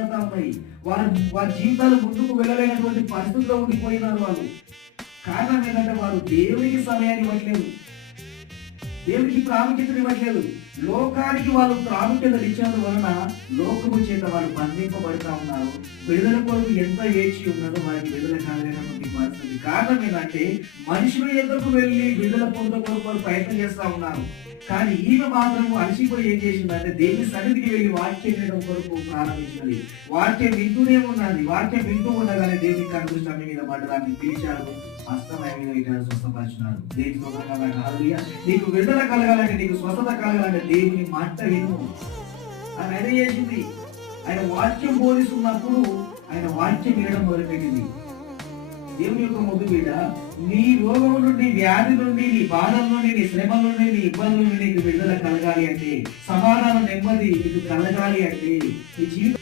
ఉన్నాయి. వారి జీవితాలు ముందుకు వెళ్ళలేనటువంటి పరిస్థితుల్లో ఉండిపోయినారు వాళ్ళు. కారణం ఏంటంటే వారు దేవునికి సమయాన్ని ఇవ్వట్లేదు, దేవునికి ప్రాముఖ్యతను ఇవ్వట్లేదు. లోకానికి వాళ్ళు ప్రాముఖ్యత ఇచ్చడం వలన లోకము చేత వాళ్ళు బంధింపబడుతూ ఉన్నారు. విడుదల కొరకు ఎంత వేచి ఉన్నదో వారికి విడుదల కాలేనటువంటి పరిస్థితి. కారణం ఏంటంటే మనుషుల ఎద్దకు వెళ్ళి విడుదల పొంద కొరకు వాళ్ళు ప్రయత్నం చేస్తూ ఉన్నారు. కానీ ఈమె మాత్రం అలసిపోయి ఏం చేసిందంటే దేవుని సన్నిధికి వెళ్ళి వాక్యం వినడం కొరకు ప్రారంభించినది. వాక్యం వింటూనే ఉన్నది. వాక్యం వింటూ ఉండగానే దేవుని కనుదృష్టి మీద పడ్డదాన్ని పిలిచారు, హస్తమైన స్వస్థపరిచినాడు. దేవుని హల్లెలూయా. నీకు విడుదల కలగాలంటే, నీకు స్వస్థత కలగాలంటే దేవుని మాట విను. ఆయన అదే చేసింది. ఆయన వాక్యం బోధిస్తున్నప్పుడు ఆయన వాక్యం వినడం మొదలుపెట్టింది. దేవుని యొక్క మొదలు బిడ్డ, నీ రోగం నుండి, వ్యాధి నుండి, నీ బాధల నుండి, నీ శ్రమల నుండి, నీ ఇబ్బందుల నుండి నీకు విడుదల కలగాలి అంటే, సమాధానం నెమ్మది నీకు కలగాలి అంటే, నీ జీవితం